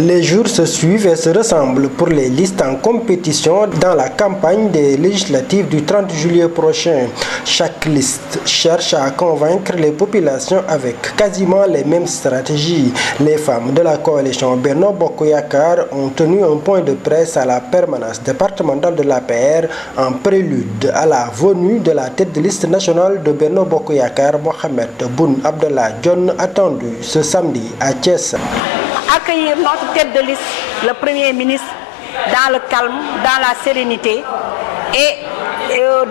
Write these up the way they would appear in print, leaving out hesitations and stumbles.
Les jours se suivent et se ressemblent pour les listes en compétition dans la campagne des législatives du 30 juillet prochain. Chaque liste cherche à convaincre les populations avec quasiment les mêmes stratégies. Les femmes de la coalition Benno Bokk Yakaar ont tenu un point de presse à la permanence départementale de l'APR en prélude à la venue de la tête de liste nationale de Benno Bokk Yakaar, Mohamed Boun Abdallah Dionne, attendu ce samedi à Thiès. Accueillir notre tête de liste, le Premier ministre, dans le calme, dans la sérénité et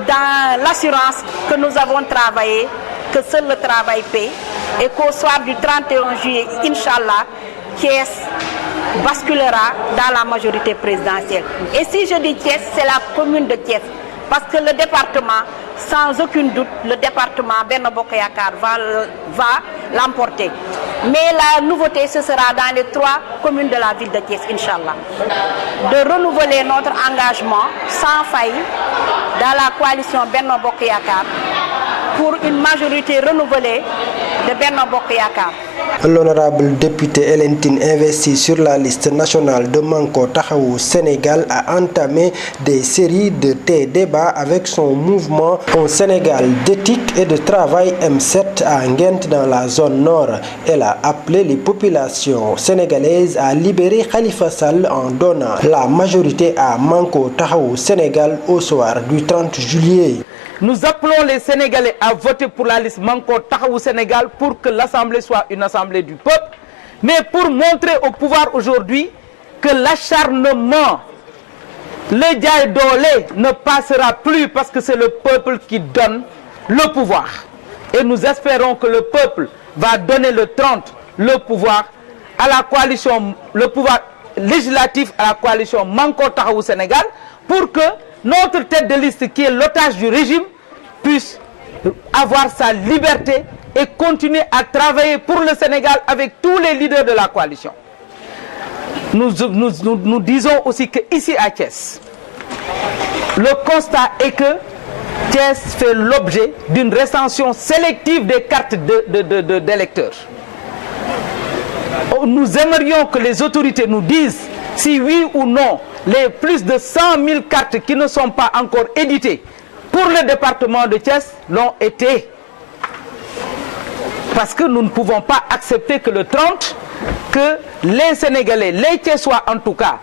dans l'assurance que nous avons travaillé, que seul le travail paie et qu'au soir du 31 juillet, Inch'Allah, Thiès basculera dans la majorité présidentielle. Et si je dis Thiès, c'est la commune de Thiès. Parce que le département, sans aucun doute, le département Benno Bokk Yakaar va l'emporter. Mais la nouveauté, ce sera dans les 3 communes de la ville de Thiès, Inch'Allah. De renouveler notre engagement sans faille dans la coalition Benno Bokk Yakaar pour une majorité renouvelée de Benno Bokk Yakaar. L'honorable député Hélène Tine, investie sur la liste nationale de Manko Taxawu Sénégal, a entamé des séries de débats avec son mouvement Un Sénégal d'éthique et de travail M7 à Nguent dans la zone nord. Elle a appelé les populations sénégalaises à libérer Khalifa Sall en donnant la majorité à Manko Taxawu Sénégal au soir du 30 juillet. Nous appelons les Sénégalais à voter pour la liste Manko Taxawu Sénégal pour que l'Assemblée soit une assemblée du peuple, mais pour montrer au pouvoir aujourd'hui que l'acharnement, le jaay doole ne passera plus parce que c'est le peuple qui donne le pouvoir. Et nous espérons que le peuple va donner le 30 le pouvoir à la coalition, le pouvoir législatif à la coalition Manko Taxawu Sénégal pour que notre tête de liste qui est l'otage du régime puisse avoir sa liberté et continuer à travailler pour le Sénégal avec tous les leaders de la coalition. Nous disons aussi qu'ici à Thiès, le constat est que Thiès fait l'objet d'une recension sélective des cartes d'électeurs. Nous aimerions que les autorités nous disent si oui ou non les plus de 100 000 cartes qui ne sont pas encore éditées pour le département de Thiès l'ont été. Parce que nous ne pouvons pas accepter que le 30, que les Sénégalais, les Thiessois en tout cas,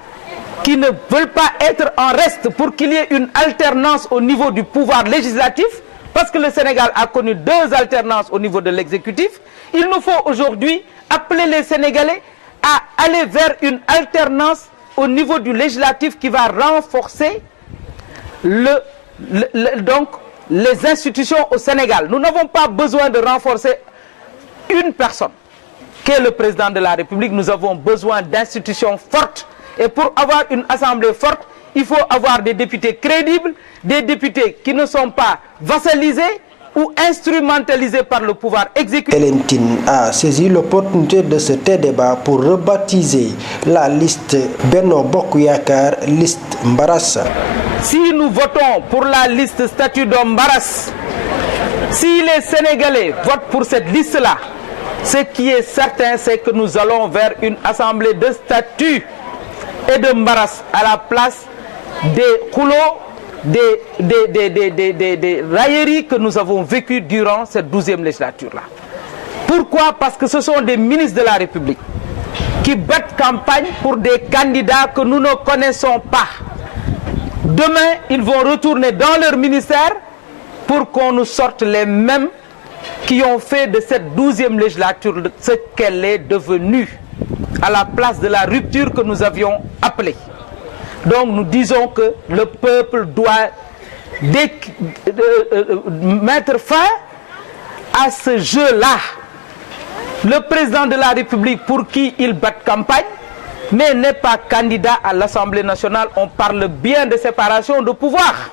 qui ne veulent pas être en reste pour qu'il y ait une alternance au niveau du pouvoir législatif, parce que le Sénégal a connu 2 alternances au niveau de l'exécutif, il nous faut aujourd'hui appeler les Sénégalais à aller vers une alternance au niveau du législatif qui va renforcer donc les institutions au Sénégal. Nous n'avons pas besoin de renforcer une personne, qui est le président de la République. Nous avons besoin d'institutions fortes. Et pour avoir une assemblée forte, il faut avoir des députés crédibles, des députés qui ne sont pas vassalisés ou instrumentalisés par le pouvoir exécutif. Hélène Tine a saisi l'opportunité de ce débat pour rebaptiser la liste Benno Bokk Yakaar, liste Mbaras. Si nous votons pour la liste statut d'Mbaras, si les Sénégalais votent pour cette liste-là, ce qui est certain, c'est que nous allons vers une assemblée de statut et de Mbaras à la place des rouleaux, des railleries que nous avons vécues durant cette 12e législature-là. Pourquoi? Parce que ce sont des ministres de la République qui battent campagne pour des candidats que nous ne connaissons pas. Demain, ils vont retourner dans leur ministère pour qu'on nous sorte les mêmes qui ont fait de cette 12e législature ce qu'elle est devenue, à la place de la rupture que nous avions appelée. Donc nous disons que le peuple doit mettre fin à ce jeu-là. Le président de la République pour qui il bat campagne, mais n'est pas candidat à l'Assemblée nationale. On parle bien de séparation de pouvoir.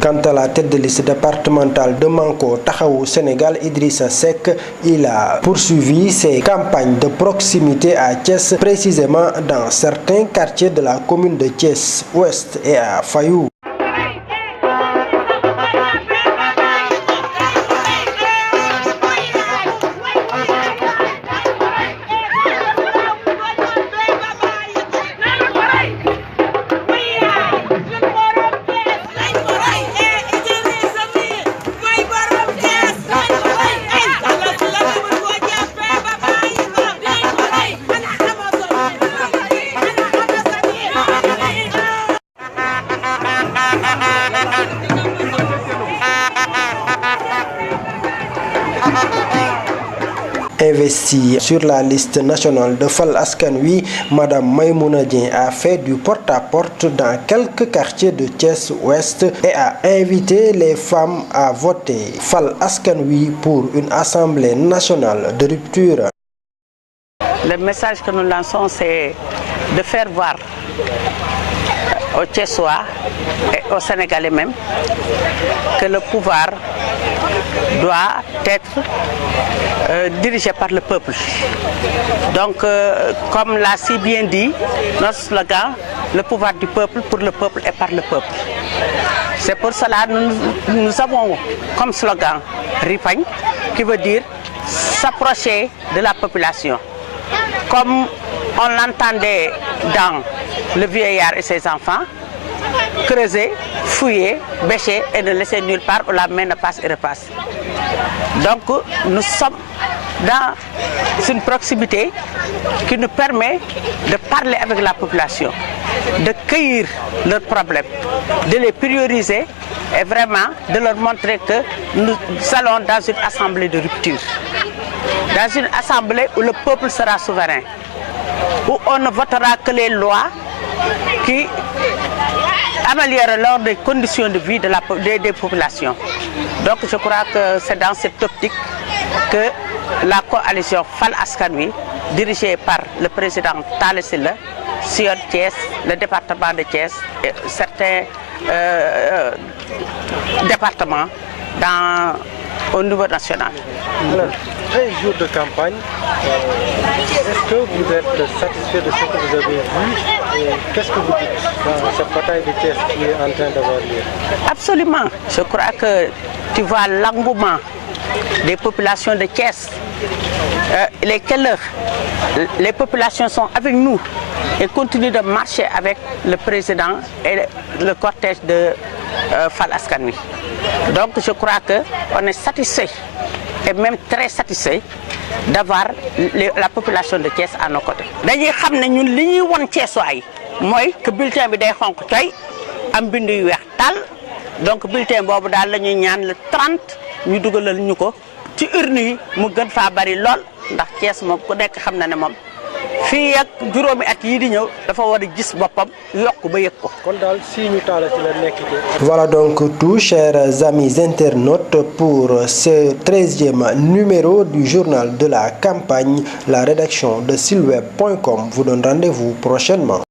Quant à la tête de liste départementale de Manko Taxawu Sénégal, Idrissa Seck, il a poursuivi ses campagnes de proximité à Thiès, précisément dans certains quartiers de la commune de Thiès-Ouest et à Fayou. Investie sur la liste nationale de Fal Askan Wi, Madame Maïmouna Dieng a fait du porte-à-porte dans quelques quartiers de Thiès-Ouest et a invité les femmes à voter Fal Askan Wi pour une assemblée nationale de rupture. Le message que nous lançons, c'est de faire voir aux Thiessois et aux Sénégalais même que le pouvoir doit être dirigé par le peuple. Donc, comme l'a si bien dit notre slogan, le pouvoir du peuple, pour le peuple et par le peuple. C'est pour cela que nous avons comme slogan Ripagne, qui veut dire s'approcher de la population. Comme on l'entendait dans Le Vieillard et ses enfants, creuser, fouiller, bêcher et ne laisser nulle part où la main ne passe et repasse. Donc nous sommes dans une proximité qui nous permet de parler avec la population, de cueillir leurs problèmes, de les prioriser et vraiment de leur montrer que nous allons dans une assemblée de rupture. Dans une assemblée où le peuple sera souverain, où on ne votera que les lois qui amélioreront les conditions de vie des populations. Donc je crois que c'est dans cette optique que la coalition Fal Askan Wi, dirigée par le président Talla Sylla, sillonne Thiès, le département de Thiès et certains départements au niveau national. Alors, 13 jours de campagne, est-ce que vous êtes satisfait de ce que vous avez vu et qu'est-ce que vous dites dans cette bataille de Thiès qui est en train d'avoir lieu? Absolument. Je crois que tu vois l'engouement des populations de Thiès. Les populations sont avec nous et continuent de marcher avec le président et le cortège de Fal Askan Wi. Donc je crois qu'on est satisfait et même très satisfait d'avoir la population de Thiès à nos côtés. Dañuy xam ne ñun li ñuy won Thiessois yi mooy que bulletin bi day xonq coy am bind yu weex tàll donc bulletin boobu daal la ñuy ñaan le 30 ñu dugalal ñu ko ci urne yi mu gën faa bari lool ndax Thiès moom ku nekk xam na ne moom fii ak juróomi at yii di ñëw dafa war a gis boppam yokk ba yëg ko. Voilà donc tout, chers amis internautes, pour ce 13e numéro du journal de la campagne. La rédaction de silweb.com vous donne rendez-vous prochainement.